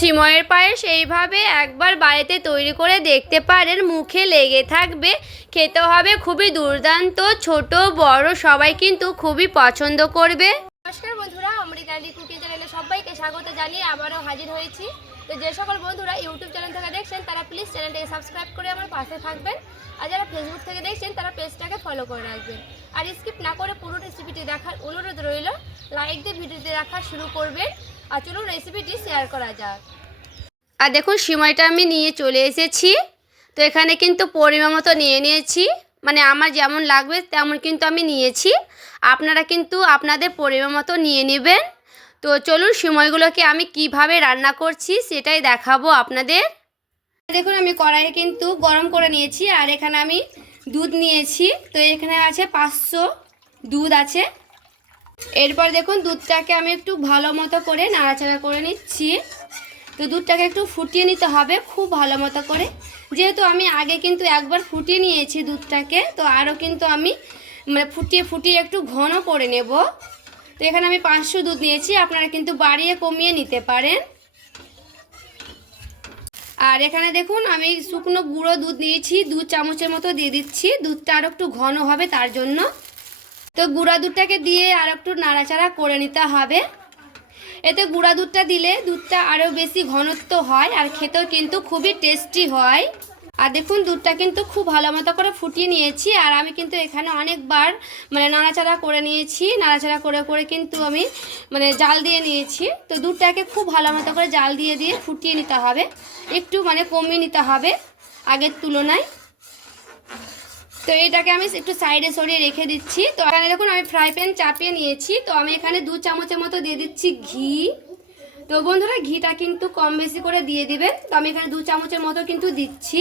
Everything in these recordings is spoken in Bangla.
সিমইয়ের পায়েস এইভাবে একবার বাড়িতে তৈরি করে দেখতে পারেন, মুখে লেগে থাকবে। খেতে হবে খুবই দুর্দান্ত, ছোট বড় সবাই কিন্তু খুবই পছন্দ করবে। নমস্কার বন্ধুরা, অমৃতা কুকিং চ্যানেলে সবাইকে স্বাগত জানিয়ে আবারও হাজির হয়েছি। তো যে সকল বন্ধুরা ইউটিউব চ্যানেল থেকে দেখছেন তারা প্লিজ চ্যানেলটাকে সাবস্ক্রাইব করে আমার পাশে থাকবেন, আর যারা ফেসবুক থেকে দেখছেন তারা পেজটাকে ফলো করে রাখবেন। আর স্কিপ না করে পুরো রেসিপিটি দেখার অনুরোধ রইল। লাইক দিয়ে ভিডিওটি দেখা শুরু করবেন, আর চলুন রেসিপিটি শেয়ার করা যাক। আর দেখুন সিমইটা আমি নিয়ে চলে এসেছি। তো এখানে কিন্তু পরিমাণ মতো নিয়ে নিয়েছি, মানে আমার যেমন লাগবে তেমন কিন্তু আমি নিয়েছি। আপনারা কিন্তু আপনাদের পরিমাণ মতো নিয়ে নেবেন। তো চলুন সিমইগুলোকে আমি কিভাবে রান্না করছি সেটাই দেখাবো আপনাদের। দেখুন আমি কড়াইয়ে কিন্তু গরম করে নিয়েছি, আর এখানে আমি দুধ নিয়েছি। তো এখানে আছে 500 দুধ আছে। এরপর দেখুন দুধটাকে আমি একটু ভালো মতো করে নাড়াচাড়া করে নিচ্ছি। তো দুধটাকে একটু ফুটিয়ে নিতে হবে খুব ভালো মতো করে, যেহেতু আমি আগে কিন্তু একবার ফুটিয়ে নিয়েছি দুধটাকে। তো আরও কিন্তু আমি ফুটিয়ে ফুটিয়ে একটু ঘন করে নেব। তো এখানে আমি 500 দুধ নিয়েছি, আপনারা কিন্তু বাড়িয়ে কমিয়ে নিতে পারেন। আর এখানে দেখুন আমি শুকনো গুঁড়ো দুধ নিয়েছি, 2 চামচের মতো দিয়ে দিচ্ছি। দুধটা আরও একটু ঘন হবে তার জন্য। তো গুঁড়া দুধটাকে দিয়ে আর একটু নাড়াচাড়া করে নিতে হবে। এতে গুঁড়া দুধটা দিলে দুধটা আরও বেশি ঘনত্ব হয়, আর খেতেও কিন্তু খুবই টেস্টি হয়। আর দেখুন দুধটা কিন্তু খুব ভালো মতো করে ফুটিয়ে নিয়েছি, আর আমি কিন্তু এখানে অনেকবার নাড়াচাড়া করে নিয়েছি। নাড়াচাড়া করে করে কিন্তু আমি জাল দিয়ে নিয়েছি। তো দুধটাকে খুব ভালো মতো করে জাল দিয়ে দিয়ে ফুটিয়ে নিতে হবে, একটু কমিয়ে নিতে হবে আগের তুলনায়। তো এটাকে আমি একটু সাইডে সরিয়ে রেখে দিচ্ছি। তো এখানে দেখুন আমি ফ্রাই প্যান চাপিয়ে নিয়েছি। তো আমি এখানে 2 চামচের মতো দিয়ে দিচ্ছি ঘি। তো বন্ধুরা ঘিটা কিন্তু কম বেশি করে দিয়ে দিবেন। তো আমি এখানে 2 চামচের মতো কিন্তু দিচ্ছি।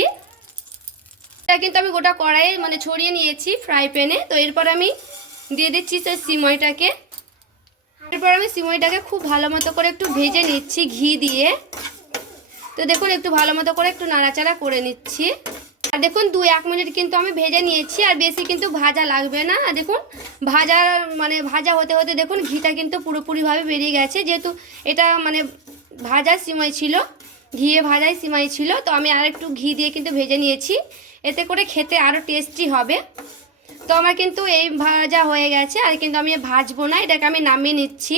এটা কিন্তু আমি গোটা কড়াইয়ে ছড়িয়ে নিয়েছি ফ্রাই প্যানে। তো এরপর আমি দিয়ে দিচ্ছি সেই সিমইটাকে। এরপর আমি সিমইটাকে খুব ভালো মতো করে একটু ভেজে নিচ্ছি ঘি দিয়ে। তো দেখুন একটু ভালো মতো করে একটু নাড়াচাড়া করে নিচ্ছি। আর দেখুন 2-1 মিনিট কিন্তু আমি ভেজে নিয়েছি, আর বেশি কিন্তু ভাজা লাগবে না। আর দেখুন ভাজা হতে হতে দেখুন ঘিটা কিন্তু পুরোপুরিভাবে বেরিয়ে গেছে, যেহেতু এটা ভাজা সিমই ছিল, ঘিয়ে ভাজাই সিমই ছিল। তো আমি আর একটু ঘি দিয়ে কিন্তু ভেজে নিয়েছি, এতে করে খেতে আরও টেস্টি হবে। তো আমার কিন্তু এই ভাজা হয়ে গেছে, আর কিন্তু আমি ভাজবো না, এটাকে আমি নামিয়ে নিচ্ছি।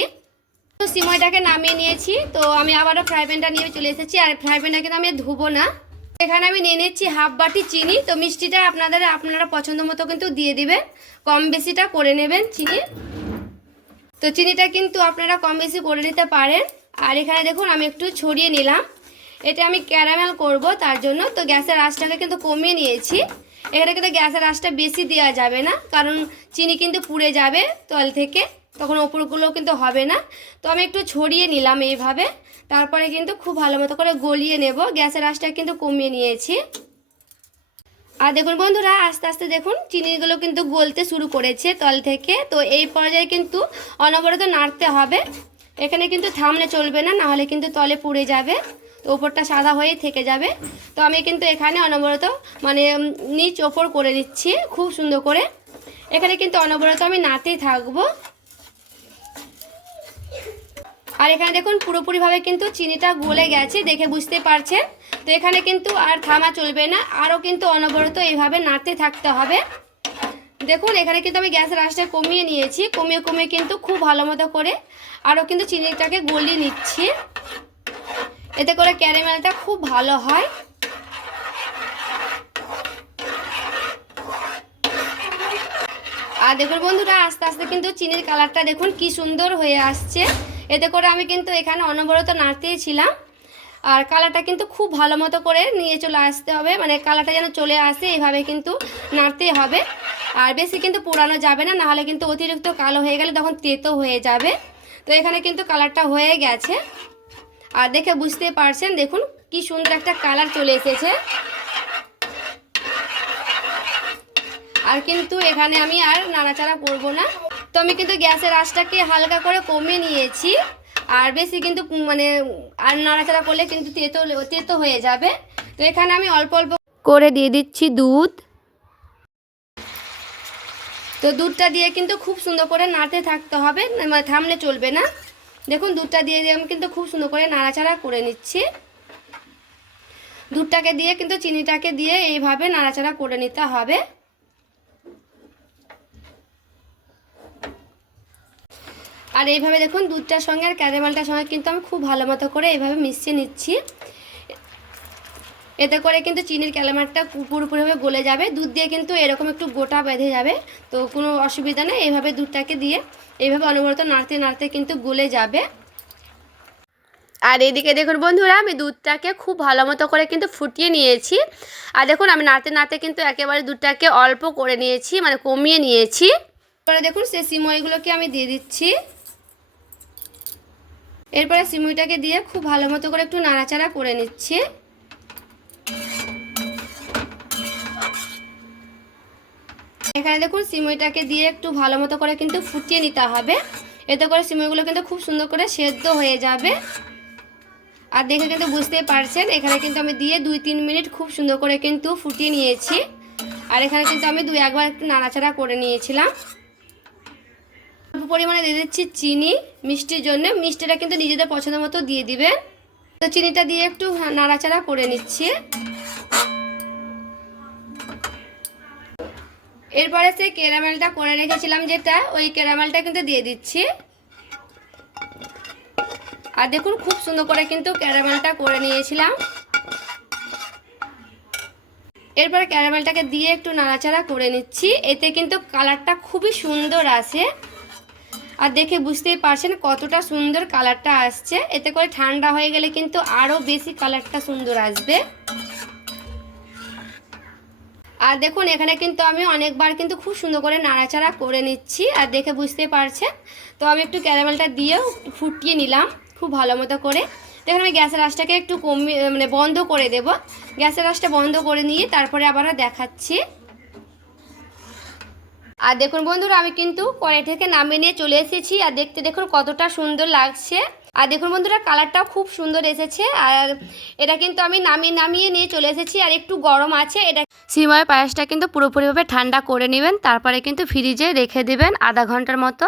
তো সিমইটাকে নামিয়ে নিয়েছি। তো আমি আবারও ফ্রাই প্যানটা নিয়ে চলে এসেছি, আর ফ্রাই প্যানটা কিন্তু আমি ধুবো না। এখানে আমি নিয়ে নিচ্ছি হাফ বাটি চিনি। তো মিষ্টিটা আপনারা পছন্দ মতো কিন্তু দিয়ে দিবেন, কম বেশিটা করে নেবেন চিনি। তো চিনিটা কিন্তু আপনারা কম বেশি করে নিতে পারেন। আর এখানে দেখুন আমি একটু ছড়িয়ে নিলাম, এটা আমি ক্যারামেল করব তার জন্য। তো গ্যাসের আঁচটাকে কিন্তু কমিয়ে নিয়েছি। এখানে কিন্তু গ্যাসের আঁচটা বেশি দেওয়া যাবে না, কারণ চিনি কিন্তু পুড়ে যাবে তল থেকে, তখন ওপরগুলো কিন্তু হবে না। তো আমি একটু ছড়িয়ে নিলাম এইভাবে, তারপরে কিন্তু খুব ভালো মতো করে গলিয়ে নেব। গ্যাসের আঁচটা কিন্তু কমিয়ে নিয়েছি। আর দেখুন বন্ধুরা আস্তে আস্তে দেখুন চিনিগুলো কিন্তু গলতে শুরু করেছে তল থেকে। তো এই পর্যায়ে কিন্তু অনবরত নাড়তে হবে, এখানে কিন্তু থামলে চলবে না, নাহলে কিন্তু তলে পুড়ে যাবে, তো ওপরটা সাদা হয়েই থেকে যাবে। তো আমি কিন্তু এখানে অনবরত নিচ ওপর করে দিচ্ছি খুব সুন্দর করে। এখানে কিন্তু অনবরত আমি নাড়তেই থাকবো। আর এখানে দেখুন পুরোপুরিভাবে কিন্তু চিনিটা গলে গেছে, দেখে বুঝতে পারছেন। তো এখানে কিন্তু আর থামা চলবে না, আরও কিন্তু অনবরত এইভাবে নাড়তে থাকতে হবে। দেখুন এখানে কিন্তু আমি গ্যাসের আঁচটা কমিয়ে নিয়েছি, কমিয়ে কমিয়ে কিন্তু খুব ভালো মতো করে আরও কিন্তু চিনিটাকে গলিয়ে নিচ্ছি, এতে করে ক্যারামেলটা খুব ভালো হয়। আর দেখুন বন্ধুরা আস্তে আস্তে কিন্তু চিনির কালারটা দেখুন কি সুন্দর হয়ে আসছে, এতে করে আমি কিন্তু এখানে অনবরত নাড়তেই ছিলাম। আর কালারটা কিন্তু খুব ভালো মতো করে নিয়ে চলে আসতে হবে, কালারটা যেন চলে আসে এইভাবে কিন্তু নাড়তেই হবে। আর বেশি কিন্তু পোড়ানো যাবে না, নাহলে কিন্তু অতিরিক্ত কালো হয়ে গেলে তখন তেতো হয়ে যাবে। তো এখানে কিন্তু কালারটা হয়ে গেছে, আর দেখে বুঝতে পারছেন দেখুন কি সুন্দর একটা কালার চলে এসেছে। আর কিন্তু এখানে আমি আর নাড়াচাড়া করব না। তো আমি কিন্তু গ্যাসের আঁচটাকে হালকা করে কমিয়ে নিয়েছি, আর বেশি কিন্তু আর নাড়াচাড়া করলে কিন্তু তেতো হয়ে যাবে। তো এখানে আমি অল্প অল্প করে দিয়ে দিচ্ছি দুধ। তো দুধটা দিয়ে কিন্তু খুব সুন্দর করে নাড়তে থাকতে হবে, থামলে চলবে না। দেখুন দুধটা দিয়ে আমি কিন্তু খুব সুন্দর করে নাড়াচাড়া করে নিচ্ছি। দুধটাকে দিয়ে কিন্তু চিনিটাকে দিয়ে এইভাবে নাড়াচাড়া করে নিতে হবে। আর এইভাবে দেখুন দুধটার সঙ্গে আর ক্যারামেলটার সঙ্গে কিন্তু আমি খুব ভালো মতো করে এইভাবে মিশিয়ে নিচ্ছি। এতে করে কিন্তু চিনির ক্যারামেলটা পুরোপুরিভাবে গলে যাবে। দুধ দিয়ে কিন্তু এরকম একটু গোটা বেঁধে যাবে, তো কোনো অসুবিধা নেই। এইভাবে দুধটাকে দিয়ে এইভাবে অনবরত নাড়তে নাড়তে কিন্তু গলে যাবে। আর এইদিকে দেখুন বন্ধুরা, আমি দুধটাকে খুব ভালো মতো করে কিন্তু ফুটিয়ে নিয়েছি। আর দেখুন আমি নাড়তে নাড়তে কিন্তু একেবারে দুধটাকে অল্প করে নিয়েছি, মানে কমিয়ে নিয়েছি। এরপরে দেখুন সেই সিমইগুলোকে আমি দিয়ে দিচ্ছি। এরপরে সিমইটাকে দিয়ে খুব ভালো মতো করে একটু নাড়াচাড়া করে নিচ্ছি। এখানে দেখুন সিমইটাকে দিয়ে একটু ভালো মতো করে কিন্তু ফুটিয়ে নিতে হবে। এতে করে সিমইগুলো কিন্তু খুব সুন্দর করে সেদ্ধ হয়ে যাবে। আর দেখে কিন্তু বুঝতেই পারছেন, এখানে কিন্তু আমি দিয়ে 2-3 মিনিট খুব সুন্দর করে কিন্তু ফুটিয়ে নিয়েছি। আর এখানে কিন্তু আমি 2-1 একটু নাড়াচাড়া করে নিয়েছিলাম। অল্প পরিমাণে দিয়ে দিচ্ছি চিনি মিষ্টির জন্য। মিষ্টিটা কিন্তু নিজেদের পছন্দ মতো দিয়ে দিবেন। তো চিনিটা দিয়ে একটু নাড়াচাড়া করে নিচ্ছি। এরপরে সেই ক্যারামেলটা করে রেখেছিলাম যেটা, ওই ক্যারামেলটা কিন্তু দিয়ে দিচ্ছি। আর দেখুন খুব সুন্দর করে কিন্তু ক্যারামেলটা করে নিয়েছিলাম। এরপরে ক্যারামেলটাকে দিয়ে একটু নাড়াচাড়া করে নিচ্ছি। এতে কিন্তু কালারটা খুবই সুন্দর আসে। আর দেখে বুঝতেই পারছেন কতটা সুন্দর কালারটা আসছে। এতে করে ঠান্ডা হয়ে গেলে কিন্তু আরও বেশি কালারটা সুন্দর আসবে। আর দেখুন এখানে কিন্তু আমি অনেকবার কিন্তু খুব সুন্দর করে নাড়াচাড়া করে নিচ্ছি। আর দেখে বুঝতে পারছেন, তো আমি একটু ক্যারামেলটা দিয়েও ফুটিয়ে নিলাম খুব ভালো মতো করে। দেখুন আমি গ্যাসের আঁচটাকে একটু কমিয়ে মানে বন্ধ করে দেব। গ্যাসের আঁচটা বন্ধ করে নিয়ে তারপরে আবারও দেখাচ্ছি। আর দেখুন বন্ধুরা, আমি কিন্তু কড়াই থেকে নামিয়ে নিয়ে চলে এসেছি। আর দেখতে দেখুন কতটা সুন্দর লাগছে। আর দেখুন বন্ধুরা কালারটাও খুব সুন্দর এসেছে। আর এটা কিন্তু আমি নামিয়ে নিয়ে চলে এসেছি। আর একটু গরম আছে। এটা সিমই পায়েসটা কিন্তু পুরোপুরিভাবে ঠান্ডা করে নেবেন, তারপরে কিন্তু ফ্রিজে রেখে দেবেন আধা ঘন্টার মতো।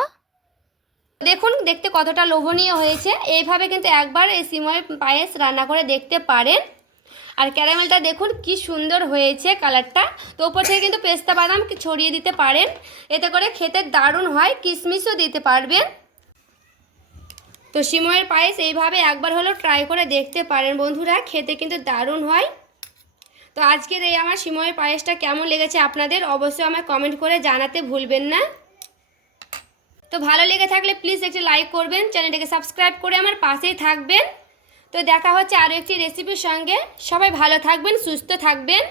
দেখুন দেখতে কতটা লোভনীয় হয়েছে। এইভাবে কিন্তু একবার এই সিমই পায়েস রান্না করে দেখতে পারেন। আর ক্যারামেলটা দেখুন কি সুন্দর হয়েছে কালারটা। তো উপর থেকে কিন্তু পেস্তা বাদাম ছড়িয়ে দিতে পারেন, এতে করে খেতে দারুণ হয়। কিশমিশও দিতে পারবেন। তো সিমইয়ের পায়েস এইভাবে একবার হলেও ট্রাই করে দেখতে পারেন বন্ধুরা, খেতে কিন্তু দারুণ হয়। তো আজকের এই আমার সিমইয়ের পায়েসটা কেমন লেগেছে আপনাদের অবশ্যই আমায় কমেন্ট করে জানাতে ভুলবেন না। তো ভালো লেগে থাকলে প্লিজ একটি লাইক করবেন, চ্যানেলটাকে সাবস্ক্রাইব করে আমার পাশেই থাকবেন। তো দেখা হচ্ছে আরও একটি রেসিপির সঙ্গে। সবাই ভালো থাকবেন, সুস্থ থাকবেন।